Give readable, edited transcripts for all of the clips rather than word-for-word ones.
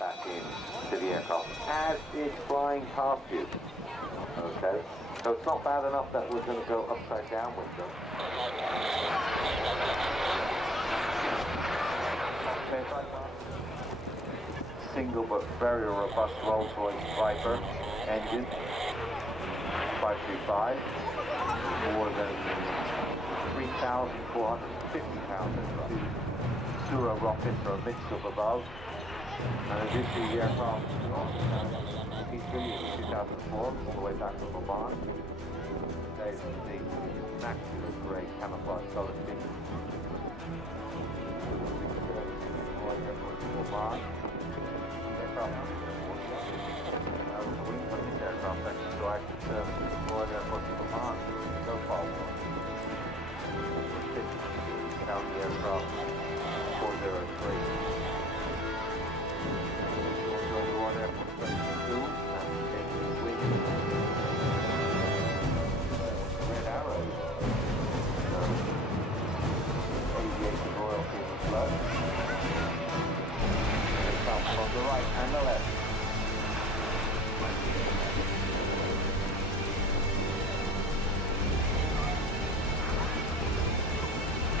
back in to the aircraft as it's flying past you. Okay, so it's not bad enough that we're going to go upside down with them. Okay, single but very robust Rolls-Royce Viper engine, 535, more than 3,450 pounds. Sura rockets are a mix of above. And as you see, the aircraft P3 in 2004, all the way back from Oman. There's the immaculate grey camouflage colour scheme. Oman. Aircraft. The wings on this aircraft actually go active service in Florida Airport of Oman. So far. 50 county aircraft 403. Red Arrow, aviation royalty in the blood. They come from the right and the left.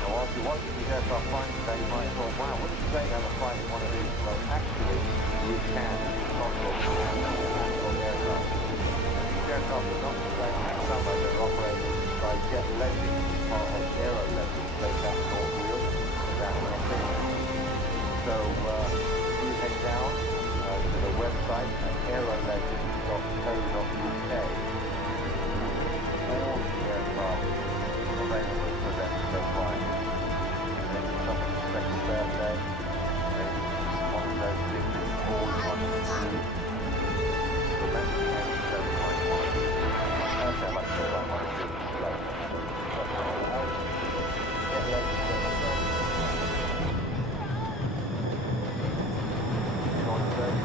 Now, whilst you're watching these aircraft flying today, you might have thought, wow, wouldn't you say have a flight in one of these? Well, actually, you can. It's possible to have an aircraft. These aircraft are not designed to have some, they're operated by jet lending, part of aero lending, based out of North Wales, down in Australia. So, you head down to the website at aerolegend.co.uk. All the aircraft available for them to go flying. Maybe someone's special birthday, maybe one of those things is always wanted to do. Remember, okay, I'd like to say that one is good.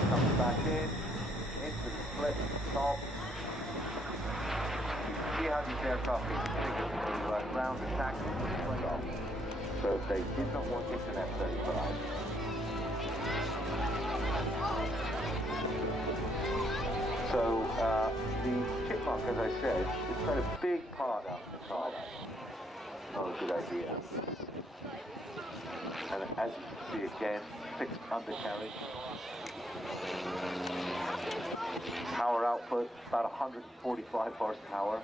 Comes back in, into the split at the top. See how these aircraft are configured for ground attack and off. So they did not want this in F-35. So the Chipmunk, as I said, it's got a big part out the top. Not a good idea. And as you can see again, fixed undercarriage. Power output, about 145 horsepower.